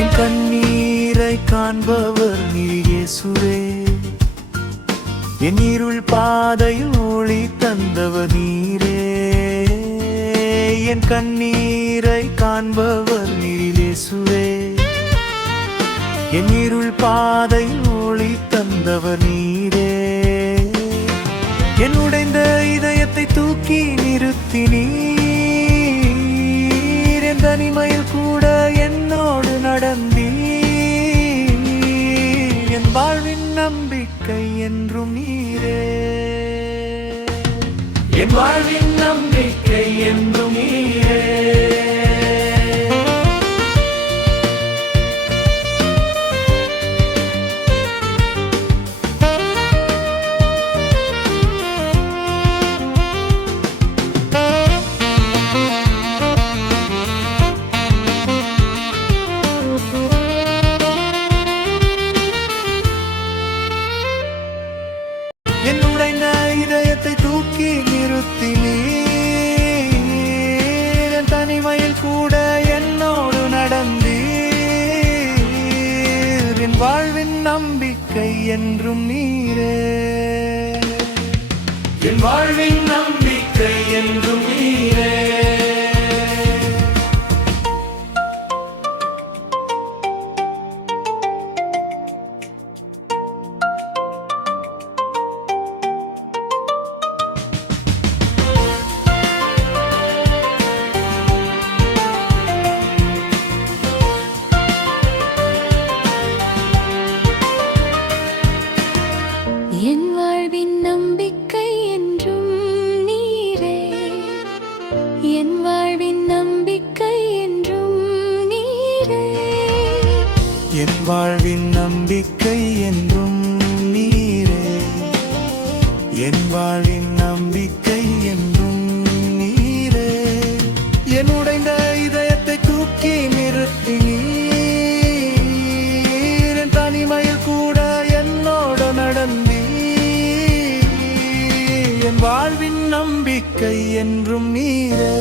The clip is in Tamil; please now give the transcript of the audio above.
என் கண்ணீரை காண்பவர் நீர் இயேசுவே. என் இருள் பாதையில் ஒளி தந்தவர் நீரே. என் கண்ணீரை காண்பவர் நீர் இயேசுவே. என் இருள் பாதையில் ஒளி தந்தவர் நீரே. என் உடைந்த இதயத்தை தூக்கி நிறுத்தினீர். என் தனிமையில் கூட என்னோடு நடந்தீர். என் வாழ்வின் நம்பிக்கை என்றும் நீரே. என் வாழ்வின் நம்பிக்கை என்றும் நீரே. என் உடைந்த இதயத்தை தூக்கி நிறுத்தினீர். என் தனிமையில் கூட என்னோடு நடந்தீர். என் வாழ்வின் நம்பிக்கை என்றும் நீரே. என் வாழ்வின் நம்பிக்கை என்றும் நீரே. என் வாழ்வின் நம்பிக்கை என்றும் நீரே. என் வாழ்வின் நம்பிக்கை என்றும் நீரே. என் வாழ்வின் நம்பிக்கை என்றும் நீரே. என் வாழ்வின் நம்பிக்கை என்றும் நீரே. என் உடைந்த இதயத்தை தூக்கி நிறுத்தினீர். என் தனிமையில் கூட என்னோடு நடந்தீர். என் வாழ்வின் நம்பிக்கை என்றும் நீரே.